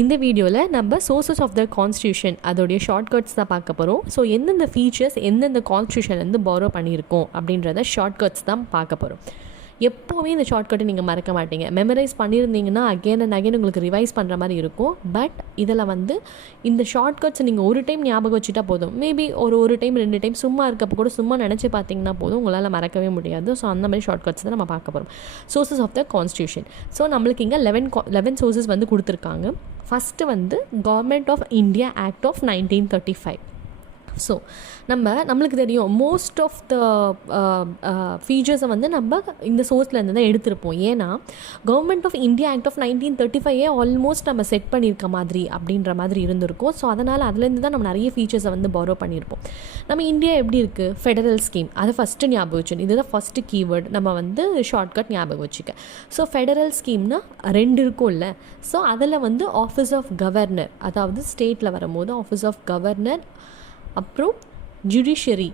இந்த வீடியோவில் நம்ம சோர்சஸ் ஆஃப் த கான்ஸ்டியூஷன் அதோடைய ஷார்ட்கட்ஸ் தான் பார்க்க போகிறோம். ஸோ எந்தெந்த ஃபீச்சர்ஸ் எந்தெந்த கான்ஸ்டியூஷன்லேருந்து பாரோ பண்ணியிருக்கோம் அப்படின்றத ஷார்ட்கட்ஸ் தான் பார்க்க போகிறோம். எப்போவுமே இந்த ஷார்ட்கட்டை நீங்கள் மறக்க மாட்டீங்க. மெமரைஸ் பண்ணியிருந்தீங்கன்னா அகெயின் அண்ட் அகெயின் உங்களுக்கு ரிவைஸ் பண்ணுற மாதிரி இருக்கும். பட் இதில் இந்த ஷார்ட்கட்ஸ் நீங்கள் ஒரு டைம் ஞாபகம் வச்சுட்டா போதும். மேபி ஒரு டைம் 2 டைம் சும்மா இருக்கப்போ கூட சும்மா நினச்சி பார்த்தீங்கன்னா போதும், உங்களால் மறக்கவே முடியாது. ஸோ அந்த மாதிரி ஷார்ட்கட்ஸ் தான் நம்ம பார்க்க போகிறோம். Sources of the constitution. So நம்மளுக்கு இங்கே 11 சோர்சஸ் கொடுத்துருக்காங்க. First government of India act of 1935. So நம்மளுக்கு தெரியும் மோஸ்ட் ஆஃப் த ஃபீச்சர்ஸை நம்ம இந்த சோர்ஸ்லேருந்து தான் எடுத்திருப்போம். ஏன்னா government of India act of 1935 almost நம்ம செட் பண்ணியிருக்க மாதிரி அப்படின்ற மாதிரி இருந்திருக்கும். ஸோ அதனால் அதுலேருந்து தான் நம்ம நிறைய ஃபீச்சர்ஸை பாரோ பண்ணியிருப்போம். நம்ம இந்தியா எப்படி இருக்குது, ஃபெடரல் ஸ்கீம், அதை ஃபஸ்ட்டு ஞாபகம் வச்சு, இதுதான் ஃபஸ்ட்டு கீவேர்டு நம்ம ஷார்ட்கட் ஞாபகம் வச்சுக்க. ஸோ ஃபெடரல் ஸ்கீம்னா 2 இருக்கும்ல. ஸோ அதில் ஆஃபீஸ் ஆஃப் கவர்னர், அதாவது ஸ்டேட்டில் வரும்போது ஆஃபீஸ் ஆஃப் கவர்னர், அப்புறம் ஜுடிஷியரி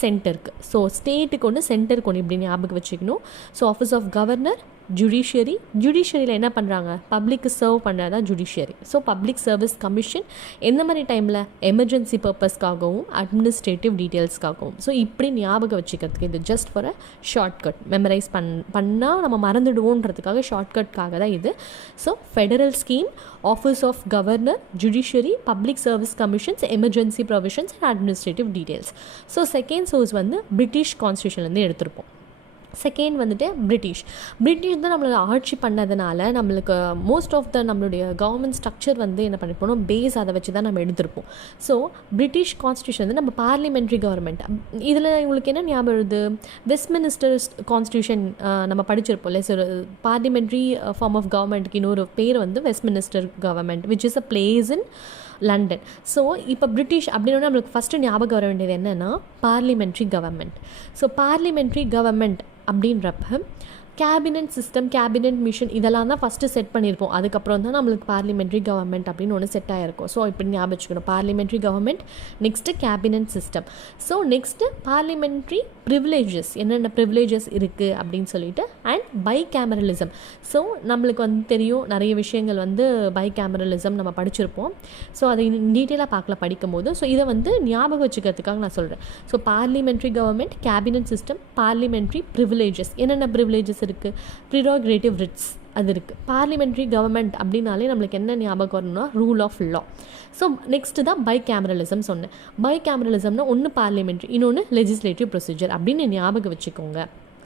சென்டருக்கு. ஸோ ஸ்டேட்டுக்கு ஒன்று சென்டருக்கு ஒன்று இப்படி ஞாபகம் வச்சுக்கணும். ஸோ ஆஃபீஸ் ஆஃப் கவர்னர், ஜுடிஷியரியில் என்ன பண்ணுறாங்க, பப்ளிக்கு சர்வ் பண்ணுறதா judiciary. So public service commission எந்த மாதிரி டைமில், எமர்ஜென்சி பர்பஸ்க்காகவும் அட்மினிஸ்ட்ரேட்டிவ் டீட்டெயில்ஸ்க்காகவும். ஸோ இப்படி ஞாபகம் வச்சுக்கிறதுக்கு இது just for a shortcut. Memorise பண்ணால் நம்ம மறந்துடுவோன்றதுக்காக ஷார்ட்கட்காக தான் இது. So federal scheme, office of governor, judiciary, public service commissions, emergency provisions and administrative details. So second source British கான்ஸ்டியூஷன்லேருந்து எடுத்திருப்போம். செகண்ட் பிரிட்டிஷ் தான் நம்மளோட ஆட்சி பண்ணதுனால நம்மளுக்கு மோஸ்ட் ஆஃப் த நம்மளுடைய கவர்மெண்ட் ஸ்ட்ரக்சர் என்ன பண்ணிப்போம், பேஸ் அதை வச்சு தான் நம்ம எடுத்திருப்போம். ஸோ பிரிட்டிஷ் கான்ஸ்டியூஷன் நம்ம பார்லிமெண்ட்ரி கவர்மெண்ட். இதில் உங்களுக்கு என்ன ஞாபகம் எழுது, வெஸ்ட்மினிஸ்டர் கான்ஸ்டியூஷன் நம்ம படிச்சிருப்போம் இல்லை. ஸோ பார்லிமெண்ட்ரி ஃபார்ம் ஆஃப் கவர்மெண்ட்டுக்கு இன்னொரு பேர் Westminster government, which is a place in London. So இப்போ பிரிட்டிஷ் அப்படின்னா நம்மளுக்கு ஃபஸ்ட்டு ஞாபகம் வர வேண்டியது என்னென்னா parliamentary government. So parliamentary government அப்படின்றப்ப கேபினட் சிஸ்டம், கேபினட் மிஷன் இதெல்லாம் தான் ஃபஸ்ட்டு செட் பண்ணியிருப்போம். அதுக்கப்புறம் தான் நம்மளுக்கு பார்லிமெண்ட்ரி கவர்மெண்ட் அப்படின்னு ஒன்று செட் ஆகிருக்கும். ஸோ இப்படி ஞாபகம் வச்சுக்கணும், parliamentary government, next cabinet system. So next parliamentary privileges, என்னென்ன ப்ரிவிலேஜஸ் இருக்குது அப்படின்னு சொல்லிட்டு, அண்ட் பை கேமரலிசம். ஸோ நம்மளுக்கு தெரியும் நிறைய விஷயங்கள் பை கேமரலிசம் நம்ம படிச்சிருப்போம். ஸோ அதை டீட்டெயிலாக பார்க்கல படிக்கும் போது. ஸோ இதை ஞாபகம் வச்சுக்கிறதுக்காக நான் சொல்கிறேன். So parliamentary government, cabinet system, parliamentary privileges. என்னென்ன ப்ரிவிலேஜஸ் இருக்குது, ப்ரிரோகேட்டிவ் ரிட்ஸ் அது இருக்குது. பார்லிமெண்ட்ரி கவர்மெண்ட் அப்படின்னாலே நம்மளுக்கு என்ன ஞாபகம் வரணும்னா rule of law. So next தான் பை கேமரலிசம் சொன்னேன். பை கேமரலிசம்னா ஒன்று பார்லிமெண்ட்ரி, இன்னொன்று லெஜிஸ்லேட்டிவ் ப்ரொசீஜர் அப்படின்னு ஞாபகம் வச்சுக்கோங்க.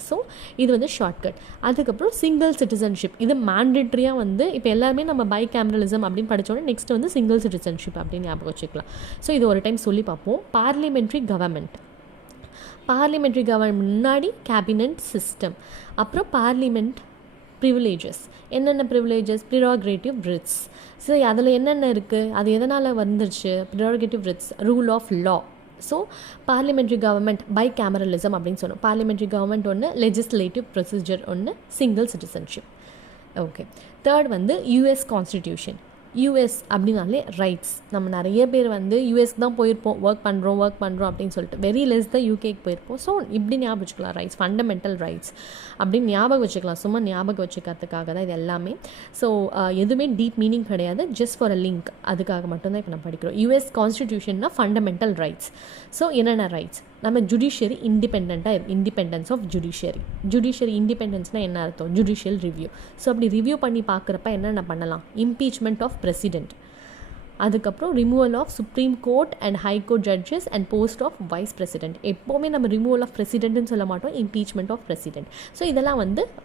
ஸோ இது ஷார்ட்கட். அதுக்கப்புறம் சிங்கிள் சிட்டிசன்ஷிப், இது மேண்டேட்ரியாக இப்போ எல்லாருமே நம்ம பை கேமரலிசம் அப்படின்னு படித்தோடனே நெக்ஸ்ட் சிங்கிள் சிட்டிசன்ஷிப் அப்படின்னு ஞாபகம் வச்சுக்கலாம். ஸோ இது ஒரு டைம் சொல்லி பார்ப்போம். பார்லிமெண்ட்ரி கவர்மெண்ட் முன்னாடி கேபினட் சிஸ்டம், அப்புறம் பார்லிமெண்ட் ப்ரிவிலேஜஸ். என்னென்ன ப்ரிவிலேஜஸ், ப்ரிரோகேட்டிவ் ரிட்ஸ். ஸோ அதில் என்னென்ன இருக்குது, அது எதனால் வந்துருச்சு, prerogative writs, rule of law. So parliamentary government bicameralism அப்படின்னு சொன்னோம். பார்லிமெண்ட்ரி கவர்மெண்ட் ஒன்று, லெஜிஸ்லேட்டிவ் ப்ரொசீஜர் ஒன்று, single citizenship. Okay. Third US constitution. US அப்படின்னாலே ரைட்ஸ். நம்ம நிறைய பேர் யூஎஸ்க்கு தான் போயிருப்போம், ஒர்க் பண்ணுறோம் அப்படின்னு சொல்லிட்டு. வெரி லெஸ் தான் யூகேக்கு போயிருப்போம். ஸோ இப்படி ஞாபகம் வச்சுக்கலாம், ரைட்ஸ், ஃபண்டமெண்டல் ரைட்ஸ் அப்படின்னு ஞாபகம் வச்சுக்கலாம். சும்மா ஞாபகம் வச்சுக்கிறதுக்காக தான் இது எல்லாமே. ஸோ எதுவுமே டீப் மீனிங் கிடையாது, ஜஸ்ட் ஃபார் அ லிங்க். அதுக்காக மட்டும்தான் இப்போ நம்ம படிக்கிறோம். யூஎஸ் கான்ஸ்டிடியூஷன்னா ஃபண்டமெண்டல் ரைட்ஸ். ஸோ என்னென்ன ரைட்ஸ், நம்ம ஜுடிஷியரி இண்டிபெண்டன்ஸ் ஆஃப் ஜுடிஷியரி இண்டிபெண்டன்ஸ்னால் என்ன அர்த்தம், ஜுடிஷியல் ரிவ்யூ. ஸோ அப்படி ரிவ்யூ பண்ணி பார்க்குறப்ப என்னென்ன பண்ணலாம், இம்பீச்மெண்ட் ஆஃப் பிரசிடென்ட், அதுக்கப்புறம் removal of supreme court and high court judges and post of vice president. எப்போவுமே நம்ம ரிமூவல் ஆஃப் பிரசிடென்ட்னு சொல்ல மாட்டோம், இம்பீச்மெண்ட் ஆஃப் பிரசிடென்ட். ஸோ இதெல்லாம்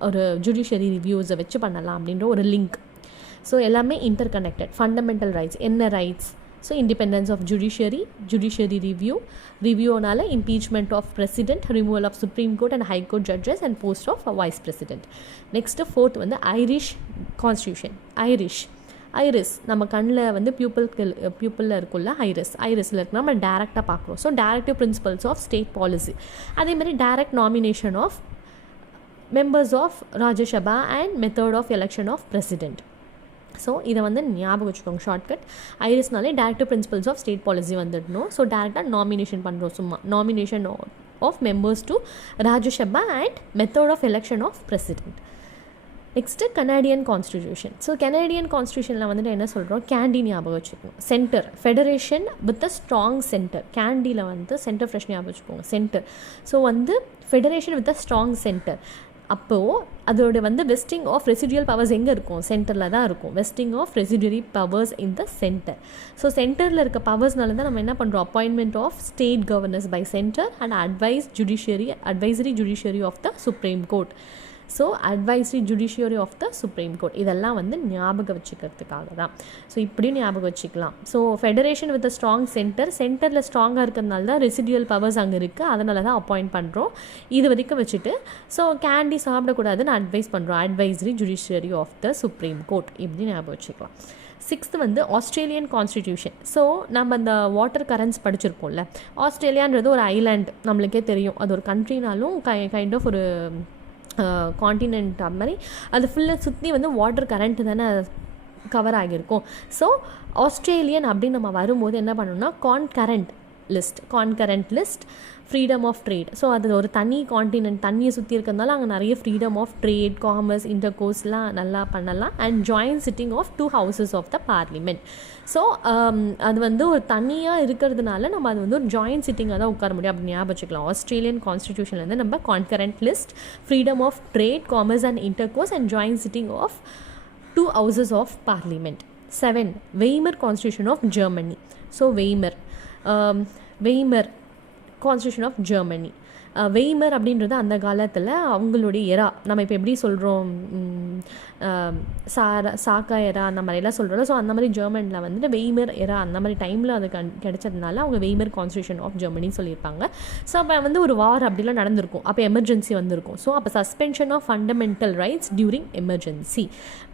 ஒரு ஜுடிஷியரி ரிவ்யூஸை வச்சு பண்ணலாம் அப்படின்ற ஒரு லிங்க். ஸோ எல்லாமே இன்டர் கனெக்டட். ஃபண்டமெண்டல் ரைட்ஸ் என்ன rights, so independence of judiciary ரிவ்யூனால impeachment of president, removal of supreme court and high court judges and post of vice president. Next fourth Irish constitution. Iris நம்ம கண்ணில் பியூப்பிளில் இருக்குல்ல, ஐரிஸில் இருக்கு, நம்ம டேரெக்டாக பார்க்குறோம். So directive principles of state policy. அதேமாதிரி direct nomination of members of Rajya Sabha and method of election of president. So இதை ஞாபகம் வச்சுக்கோங்க, ஷார்ட்கட். ஐரிஸ்னாலே directive principles of state policy வந்துடணும். ஸோ டேரெக்டாக நாமினேஷன் பண்ணுறோம், சும்மா nomination of members to Rajya Sabha and method of election of president. Next Canadian constitution. So Canadian கான்ஸ்டியூஷனில் வந்துட்டு என்ன சொல்கிறோம், கேண்டி ஞாபகம் வச்சுக்கோங்க. Centre federation with a strong centre. கேண்டியில் வந்து சென்டர் ஃப்ரெஷ் ஞாபகம் வச்சுக்கோங்க, சென்டர். ஸோ வந்து federation with a strong centre. அப்போது அதோட வந்து வெஸ்டிங் ஆஃப் ரெசிடியல் பவர்ஸ் எங்கே இருக்கும், சென்டரில் தான் இருக்கும். Vesting of residuary powers in the centre. So சென்டரில் இருக்க பவர்ஸ்னால தான் நம்ம என்ன பண்ணுறோம், appointment of state governors by centre and advisory judiciary of the supreme court. So advisory judiciary of the supreme court இதெல்லாம் வந்து ஞாபகம் வச்சுக்கிறதுக்காக தான். ஸோ இப்படியும் ஞாபகம் வச்சுக்கலாம். So federation with a strong சென்டரில் ஸ்ட்ராங்காக இருக்கிறதுனால தான் ரெசிடியல் பவர்ஸ் அங்கே இருக்குது, அதனால தான் அப்பாயிண்ட் பண்ணுறோம். இது வரைக்கும் வச்சுட்டு ஸோ கேண்டி சாப்பிடக்கூடாதுன்னு அட்வைஸ் பண்ணுறோம், advisory judiciary of the supreme court இப்படி ஞாபகம் வச்சுக்கலாம். 6th வந்து ஆஸ்திரேலியன் கான்ஸ்டிடியூஷன். ஸோ நம்ம அந்த வாட்டர் கரண்ட்ஸ் படிச்சிருப்போம்ல, ஆஸ்திரேலியான்றது ஒரு ஐலாண்ட், நம்மளுக்கே தெரியும். அது ஒரு கண்ட்ரினாலும் கைண்ட் ஆஃப் ஒரு காண்டினென்ட் அது மாதிரி அது ஃபுல்லாக சுற்றி வந்து வாட்டர் கரண்ட் தானே கவர் ஆகியிருக்கும். ஸோ ஆஸ்திரேலியன் அப்படின்னு நம்ம வரும்போது என்ன பண்ணணும்னா concurrent list freedom of trade. So அது ஒரு தனி காண்டினென்ட், தண்ணியை சுற்றி இருக்கிறதுனால அங்கே நிறைய ஃப்ரீடம் ஆஃப் ட்ரேட், காமர்ஸ், இன்டர்கோர்ஸ்லாம் நல்லா பண்ணலாம். And joint sitting of 2 houses of the parliament. So அது வந்து ஒரு தனியாக இருக்கிறதுனால நம்ம அது வந்து ஒரு ஜாயின்ட் சிட்டிங்காக தான் உட்கார முடியும் அப்படின்னு ஞாபகம் வச்சுக்கலாம். ஆஸ்திரேலியன் கான்ஸ்டிடியூஷன்லேருந்து நம்ம concurrent list, freedom of trade, commerce and intercourse and joint sitting of 2 houses of parliament. 7 Weimar constitution of Germany. So Weimar constitution of Germany. Weimar அப்படின்றது அந்த காலத்தில் அவங்களுடைய எரா, நம்ம இப்போ எப்படி சொல்கிறோம் சாக்கா எரா அந்த மாதிரிலாம் சொல்கிறோம். ஸோ அந்த மாதிரி ஜெர்மனில் வந்துட்டு வெய்மர் எரா அந்த மாதிரி டைமில் அது கிடைச்சதுனால அவங்க வெய்மர் கான்ஸ்டியூஷன் ஆஃப் ஜெர்மனின்னு சொல்லியிருப்பாங்க. ஸோ அப்போ வந்து ஒரு வார் அப்படிலாம் நடந்திருக்கும், அப்போ எமர்ஜென்சி வந்திருக்கும். ஸோ அப்போ suspension of fundamental rights during emergency.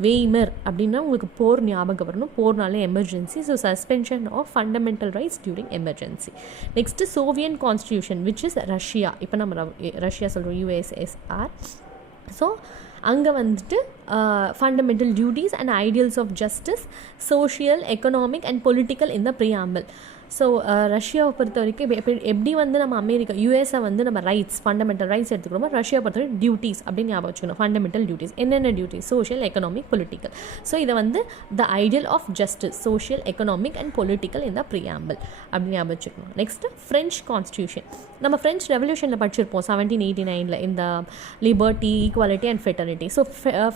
Weimar அப்படின்னா உங்களுக்கு போர் ஞாபகம் வரணும், போர்னாலே emergency. So suspension of fundamental rights during emergency. Next Soviet constitution which is Russia. இப்போ நம்ம ரஷ்யா சொல்கிறோம், USSR. ஸோ அங்கே வந்துட்டு fundamental duties and ideals of justice, social, economic and political in the preamble. So ரஷ்யாவை பொறுத்த வரைக்கும் எப்படி வந்து நம்ம அமெரிக்கா யூஎஸை வந்து நம்ம ரைட்ஸ், ஃபண்டமெண்டல் ரைட்ஸ் எடுத்துக்கிறோமோ, ரஷ்யாவை பொறுத்த வரைக்கும் டியூட்டிஸ் அப்படின்னு ஞாபகம் வச்சுக்கணும். ஃபண்டமெண்டல் டியூட்டிஸ் என்னென்ன duties, social, economic, political. So இதை வந்து the ideal of justice, social, economic and political in the preamble அப்படின்னு ஞாபகம் வச்சுக்கணும். Next French constitution. நம்ம ஃப்ரெஞ்ச் ரெவல்யூஷனில் படிச்சிருப்போம் 1789 இந்த liberty, equality and fraternity. So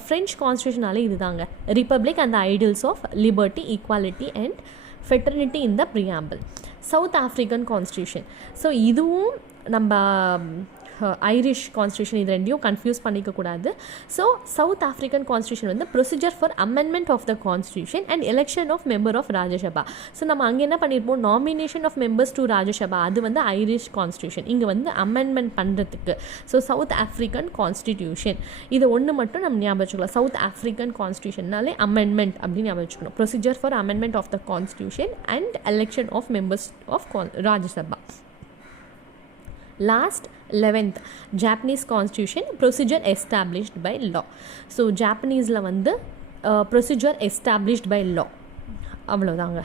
French கான்ஸ்டியூஷனாலே இது தாங்க, republic and the ideals of liberty, equality and fraternity in the preamble. South African constitution. So இதுவும் நம்ம ஐரிஷ் கான்ஸ்டியூஷன், இது ரெண்டையும் confuse பண்ணிக்கக்கூடாது. So South African constitution வந்து procedure for amendment of the constitution and election of member of Rajya Sabha. So நம்ம அங்கே என்ன பண்ணியிருப்போம், nomination of members to Rajya Sabha, அது வந்து ஐரிஷ் கான்ஸ்டியூஷன். இங்கே வந்து அமெண்ட்மெண்ட் பண்ணுறதுக்கு ஸோ சவுத் ஆஃப்ரிக்கன் கான்ஸ்டிடியூஷன். இது ஒன்று மட்டும் நம்ம ஞாபகம் வச்சுக்கலாம், சவுத் ஆஃப்ரிக்கன் கான்ஸ்டியூஷன்னாலே அமெண்ட்மெண்ட் அப்படின்னு ஞாபகம் வச்சுக்கணும். Procedure for amendment of the constitution and election of members of Rajya Sabha. Last 11th Japanese constitution, procedure established by law. So ஜாப்பனீஸில் வந்து ப்ரொசீஜர் எஸ்டாப்ளிஷ்ட் பை லா, அவ்வளோதாங்க.